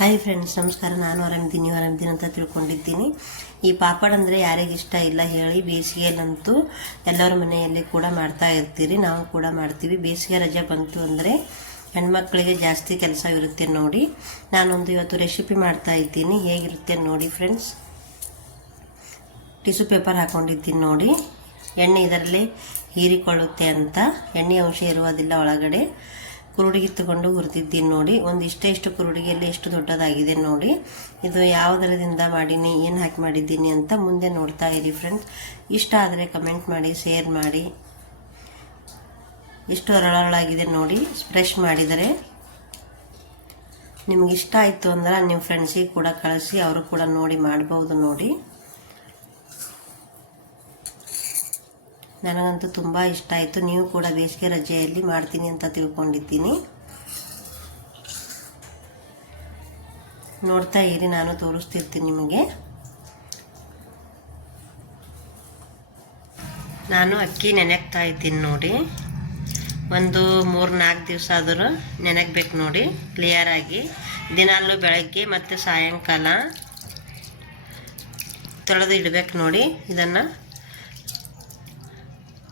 Hi friends ನಮಸ್ಕಾರ. ನಾನು ಆರಾಮಿದ್ದೀನಿ ನೀವು ಅಂತ ತಿಳ್ಕೊಂಡಿದ್ದೀನಿ. ಈ ಪಾಪಡ್ ಅಂದರೆ ಯಾರಿಗೆ ಇಷ್ಟ ಇಲ್ಲ ಹೇಳಿ ಬೇಸಿಗೆಯಲ್ಲಂತೂ ಎಲ್ಲರ ಮನೆಯಲ್ಲಿ ಕೂಡ ಮಾಡ್ತಾ ಇರ್ತೀರಿ. ನಾವು ಕೂಡ ಮಾಡ್ತೀವಿ. ಬೇಸಿಗೆ ರಜೆ ಬಂತು ಅಂದರೆ ಹೆಣ್ಮಕ್ಳಿಗೆ ಜಾಸ್ತಿ ಕೆಲಸ ಇರುತ್ತೆ ನೋಡಿ. ನಾನೊಂದು ಇವತ್ತು ರೆಸಿಪಿ ಮಾಡ್ತಾ ಇದ್ದೀನಿ. ಹೇಗಿರುತ್ತೆ ನೋಡಿ ಫ್ರೆಂಡ್ಸ್ ಟಿಶ್ಯೂ ಪೇಪರ್ ಹಾಕೊಂಡಿದ್ದೀನಿ ನೋಡಿ. ಎಣ್ಣೆ ಇದರಲ್ಲಿ ಹೀರಿಕೊಳ್ಳುತ್ತೆ ಅಂತ. ಎಣ್ಣೆ ಅಂಶ ಇರುವುದಿಲ್ಲ ಒಳಗಡೆ. ಕುರುಡಿಗೆ ತಗೊಂಡು ಹುರಿದಿದ್ದೀನಿ ನೋಡಿ. ಒಂದು ಇಷ್ಟೇ ಇಷ್ಟು ಕುರುಡಿಗೆಯಲ್ಲಿ ಎಷ್ಟು ದೊಡ್ಡದಾಗಿದೆ ನೋಡಿ. ಇದು ಯಾವುದರದಿಂದ ಮಾಡೀನಿ, ಏನು ಹಾಕಿ ಮಾಡಿದ್ದೀನಿ ಅಂತ ಮುಂದೆ ನೋಡ್ತಾ ಇರಿ ಫ್ರೆಂಡ್ಸ್ ಇಷ್ಟ ಆದರೆ ಕಮೆಂಟ್ ಮಾಡಿ ಶೇರ್ ಮಾಡಿ. ಎಷ್ಟು ಹರಳಾಗಿದೆ ನೋಡಿ ಫ್ರೆಶ್ ಮಾಡಿದರೆ. ನಿಮ್ಗೆ ಇಷ್ಟ ಆಯಿತು ಅಂದ್ರೆ ನಿಮ್ಮ ಫ್ರೆಂಡ್ಸಿಗೆ ಕೂಡ ಕಳಿಸಿ, ಅವರು ಕೂಡ ನೋಡಿ ಮಾಡ್ಬೋದು ನೋಡಿ. ನನಗಂತೂ ತುಂಬ ಇಷ್ಟ ಆಯಿತು. ನೀವು ಕೂಡ ಬೇಸಿಗೆ ರಜೆಯಲ್ಲಿ ಮಾಡ್ತೀನಿ ಅಂತ ತಿಳ್ಕೊಂಡಿದ್ದೀನಿ. ನೋಡ್ತಾ ಇರಿ, ನಾನು ತೋರಿಸ್ತಿರ್ತೀನಿ ನಿಮಗೆ. ನಾನು ಅಕ್ಕಿ ನೆನೆಕ್ತಾ ಇದ್ದೀನಿ ನೋಡಿ. ಒಂದು ಮೂರು ನಾಲ್ಕು ದಿವಸ ಆದರೂ ನೆನೆಕ್ಬೇಕು ನೋಡಿ ಕ್ಲಿಯರ್ ಆಗಿ. ದಿನಾಲೂ ಬೆಳಗ್ಗೆ ಮತ್ತು ಸಾಯಂಕಾಲ ತೊಳೆದು ಇಡಬೇಕು ನೋಡಿ, ಇದನ್ನು.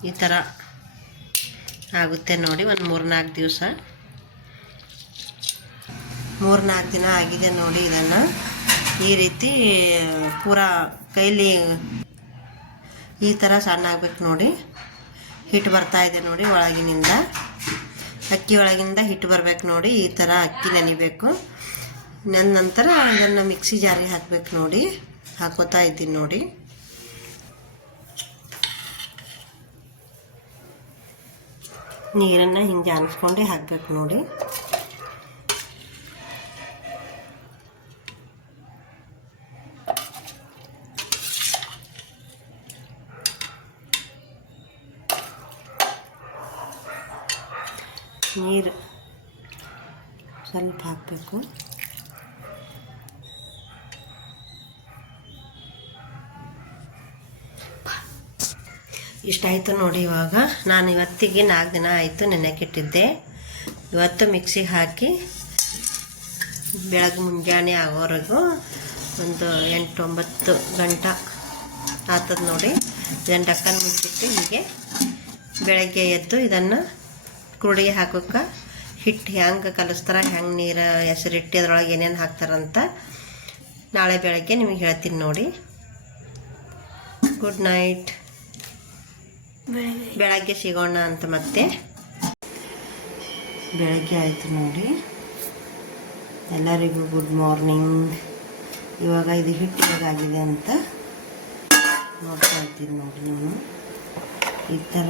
ಈ ಥರ ಆಗುತ್ತೆ ನೋಡಿ, ಒಂದು ಮೂರು ನಾಲ್ಕು ದಿವಸ. ಮೂರು ನಾಲ್ಕು ದಿನ ಆಗಿದೆ ನೋಡಿ ಇದನ್ನು. ಈ ರೀತಿ, ಪೂರ ಕೈಲಿ ಈ ಥರ ಸಣ್ಣ ಆಗ್ಬೇಕು ನೋಡಿ. ಹಿಟ್ಟು ಬರ್ತಾ ಇದೆ ನೋಡಿ ಒಳಗಿನಿಂದ. ಅಕ್ಕಿ ಒಳಗಿಂದ ಹಿಟ್ಟು ಬರಬೇಕು ನೋಡಿ, ಈ ಥರ ಅಕ್ಕಿ ನೆನಿಬೇಕು. ನೆನ ನಂತರ ಅದನ್ನು ಮಿಕ್ಸಿ ಜಾರಿಗೆ ಹಾಕ್ಬೇಕು ನೋಡಿ. ಹಾಕೋತಾ ಇದ್ದೀನಿ ನೋಡಿ. ನೀರನ್ನು ಹಿಂಗೆ ಅನ್ಸ್ಕೊಂಡೇ ಹಾಕ್ಬೇಕು ನೋಡಿ. ನೀರು ಸ್ವಲ್ಪ ಹಾಕಬೇಕು. ಇಷ್ಟಾಯಿತು ನೋಡಿ ಇವಾಗ. ನಾನು ಇವತ್ತಿಗೆ ನಾಲ್ಕು ದಿನ ಆಯಿತು ನೆನೆಕಿಟ್ಟಿದ್ದೆ. ಇವತ್ತು ಮಿಕ್ಸಿಗೆ ಹಾಕಿ ಬೆಳಗ್ಗೆ ಮುಂಜಾನೆ ಆಗೋವರೆಗೂ ಒಂದು ಎಂಟು ಒಂಬತ್ತು ಗಂಟೆ ಆಗ್ತದೆ ನೋಡಿ. ಇದನ್ನು ಡಕ್ಕನ್ ಮುಚ್ಚಿಟ್ಟು ಹೀಗೆ ಬೆಳಗ್ಗೆ ಎದ್ದು ಇದನ್ನು ಕುರುಡಿಗೆ ಹಾಕೋಕೆ ಹಿಟ್ಟು ಹೆಂಗೆ ಕಲಿಸ್ತಾರೆ ಹೆಂಗೆ ನೀರು ಹೆಸರಿಟ್ಟು ಅದರೊಳಗೆ ಏನೇನು ಹಾಕ್ತಾರಂತ ನಾಳೆ ಬೆಳಗ್ಗೆ ನಿಮಗೆ ಹೇಳ್ತೀನಿ ನೋಡಿ. ಗುಡ್ ನೈಟ್ ಬೆಳಗ್ಗೆ ಸಿಗೋಣ ಅಂತ ಮತ್ತೆ. ಬೆಳಗ್ಗೆ ಆಯಿತು ನೋಡಿ. ಎಲ್ಲರಿಗೂ ಗುಡ್ ಮಾರ್ನಿಂಗ್ ಇವಾಗ ಇದು ಹಿಟ್ಟಿಗಾಗಿದೆ ಅಂತ ನೋಡ್ತಾ ಇದ್ದೀನಿ ನೋಡಿ ನಾನು. ಈ ಥರ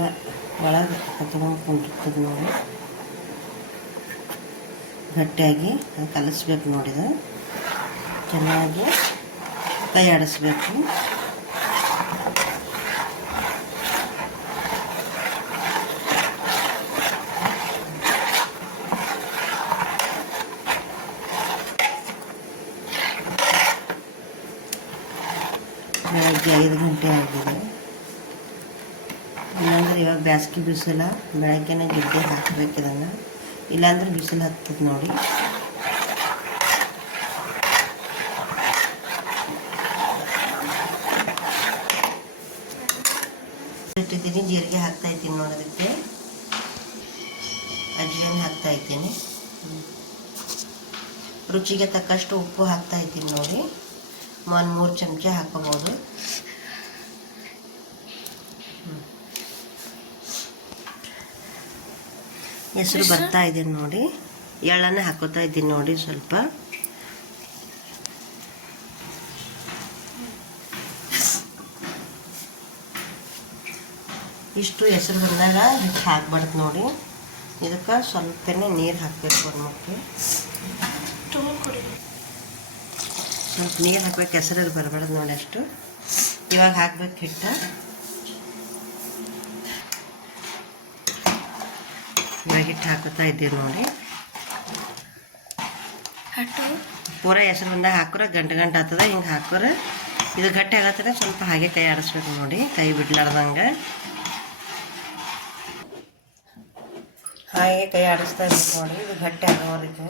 ಒಳಗೆ ಕತ್ಕೊಂಡು ಕುಂಡಿರ್ತದೆ ನೋಡಿ. ಗಟ್ಟಿಯಾಗಿ ಕಲಿಸ್ಬೇಕು ನೋಡಿದ ಚೆನ್ನಾಗಿ ಕೈ ಆಡಿಸ್ಬೇಕು ಬೆಳಗ್ಗೆ ಐದು ಗಂಟೆ ಆಗಿದೆ. ಇಲ್ಲಾಂದ್ರೆ ಇವಾಗ ಬೇಸಿಗೆ ಬಿಸಿಲ, ಬೆಳಗ್ಗೆನೇ ಗಿಡ್ಡೆ ಹಾಕ್ಬೇಕು ಇದನ್ನು. ಇಲ್ಲಾಂದ್ರೆ ಬಿಸಿಲು ಹತ್ತದ ನೋಡಿ. ಇಟ್ಟಿದ್ದೀನಿ, ಜೀರಿಗೆ ಹಾಕ್ತಾ ಇದ್ದೀನಿ ನೋಡೋದಕ್ಕೆ ಅಜ್ಜಿಯನ್ನು ಹಾಕ್ತಾ ಇದ್ದೀನಿ. ರುಚಿಗೆ ತಕ್ಕಷ್ಟು ಉಪ್ಪು ಹಾಕ್ತಾ ಇದ್ದೀನಿ ನೋಡಿ. ಒಂದು ಮೂರು ಚಮಚ ಹಾಕೋಬೋದು ಹೆಸರು ಬರ್ತಾ ಇದ್ದೀನಿ ನೋಡಿ ಎಳ್ಳನ್ನು ಹಾಕೋತಾ ಇದ್ದೀನಿ ನೋಡಿ ಸ್ವಲ್ಪ. ಇಷ್ಟು ಹೆಸರು ಬಂದಾಗ ಹಾಕ್ಬಾರ್ದು ನೋಡಿ. ಇದಕ್ಕೆ ಸ್ವಲ್ಪನೇ ನೀರು ಹಾಕಬೇಕು ಒಂದು ಮುಕ್ಕೆ ಸ್ವಲ್ಪ ನೀರು ಹಾಕ್ಬೇಕು ಹೆಸರಲ್ಲಿ ಬರಬಾರ್ದು ನೋಡಿ ಅಷ್ಟು. ಇವಾಗ ಹಾಕ್ಬೇಕು ಹಿಟ್ಟ. ಇವಾಗ ಹಿಟ್ಟು ಹಾಕುತ್ತಾ ಇದ್ದೀವಿ ನೋಡಿ. ಪೂರ ಹೆಸರು ಬಂದಾಗ ಹಾಕೋರೆ ಗಂಟು ಗಂಟು ಆಗ್ತದೆ ಹಿಂಗೆ ಹಾಕೋರೆ. ಇದು ಗಟ್ಟಿ ಆಗತ್ತೆ ಸ್ವಲ್ಪ ಹಾಗೆ ಕೈ ಆಡಿಸ್ಬೇಕು ನೋಡಿ ಕೈ ಬಿಡ್ಲಾರ್ದಂಗೆ. ಹಾಗೆ ಕೈ ಆಡಿಸ್ತಾ ಇರ್ಬೇಕು ನೋಡಿ ಇದು ಗಟ್ಟಿ ಆಗೋವರೆಗೂ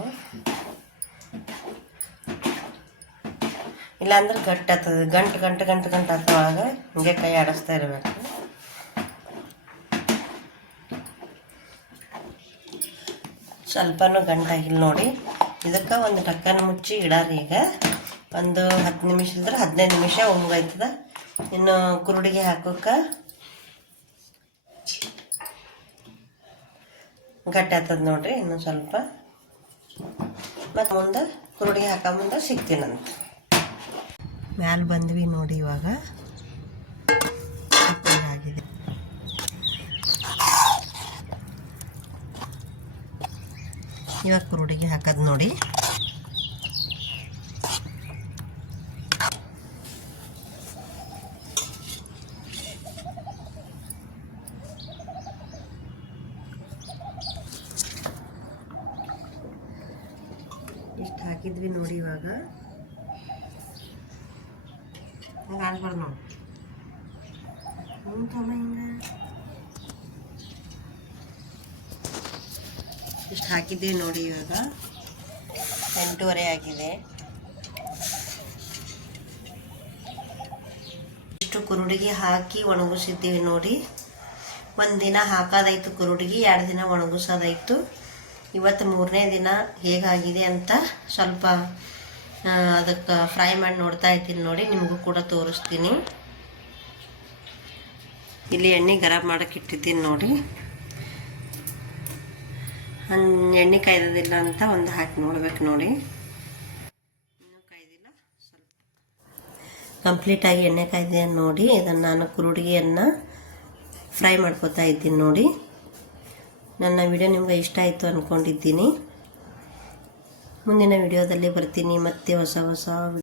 ಇಲ್ಲಾಂದ್ರೆ ಗಟ್ಟಿ ಆಗ್ತದೆ. ಗಂಟು ಗಂಟು ಗಂಟು ಗಂಟು ಆತ ಒಳಗೆ ಹಿಂಗೆ ಕೈ ಆಡಿಸ್ತಾ ಇರಬೇಕು. ಸ್ವಲ್ಪನೂ ಗಂಟಾಗಿಲ್ಲ ನೋಡಿ. ಇದಕ್ಕೆ ಒಂದು ಟಕ್ಕನ ಮುಚ್ಚಿ ಇಡಾರಿ ಈಗ. ಒಂದು ಹತ್ತು ನಿಮಿಷ ಇದ್ರೆ ಹದಿನೈದು ನಿಮಿಷ ಹೋಗ್ತದ ಇನ್ನು ಕುರುಡಿಗೆ ಹಾಕೋಕೆ ಗಟ್ಟಿ ಆಗ್ತದ ನೋಡ್ರಿ. ಇನ್ನು ಸ್ವಲ್ಪ. ಮತ್ತು ಮುಂದೆ ಕುರುಡಿಗೆ ಹಾಕೋ ಮುಂದೆ ಸಿಗ್ತೀನಂತ ಮ್ಯಾಲೆ ಬಂದ್ವಿ ನೋಡಿ ಇವಾಗ. ಆಗಿದೆ ಇವಾಗ ಕುರುಡಿಗೆ ಹಾಕೋದು ನೋಡಿ. ಇಷ್ಟು ಹಾಕಿದ್ವಿ ನೋಡಿ ಇವಾಗ. ಇಷ್ಟು ಹಾಕಿದ್ದೀವಿ ನೋಡಿ ಇವಾಗ. ಎಂಟೂವರೆ ಆಗಿದೆ. ಇಷ್ಟು ಕುರುಡಿಗೆ ಹಾಕಿ ಒಣಗಿಸಿದ್ದೀವಿ ನೋಡಿ. ಒಂದಿನ ಹಾಕೋದಾಯ್ತು ಕುರುಡಿಗೆ, ಎರಡು ದಿನ ಒಣಗಿಸೋದಾಯ್ತು. ಇವತ್ತು ಮೂರನೇ ದಿನ ಹೇಗಾಗಿದೆ ಅಂತ ಸ್ವಲ್ಪ ಅದಕ್ಕೆ ಫ್ರೈ ಮಾಡಿ ನೋಡ್ತಾ ಇದ್ದೀನಿ ನೋಡಿ, ನಿಮಗೂ ಕೂಡ ತೋರಿಸ್ತೀನಿ. ಇಲ್ಲಿ ಎಣ್ಣೆ ಗರಬ್ ಮಾಡೋಕೆ ಇಟ್ಟಿದ್ದೀನಿ ನೋಡಿ. ಎಣ್ಣೆ ಕಾಯ್ದಿಲ್ಲ ಅಂತ ಒಂದು ಹಾಕಿ ನೋಡ್ಬೇಕು ನೋಡಿ. ಕಂಪ್ಲೀಟಾಗಿ ಎಣ್ಣೆ ಕಾಯ್ದೆ ನೋಡಿ, ಇದನ್ನು ನಾನು ಕುರುಡಿಗೆಯನ್ನು ಫ್ರೈ ಮಾಡ್ಕೊತಾ ಇದ್ದೀನಿ ನೋಡಿ. ನನ್ನ ವಿಡಿಯೋ ನಿಮ್ಗೆ ಇಷ್ಟ ಆಯಿತು ಅಂದ್ಕೊಂಡಿದ್ದೀನಿ ಮುಂದಿನ ವಿಡಿಯೋದಲ್ಲಿ ಬರ್ತೀನಿ. ಮತ್ತೆ ಹೊಸ ಹೊಸ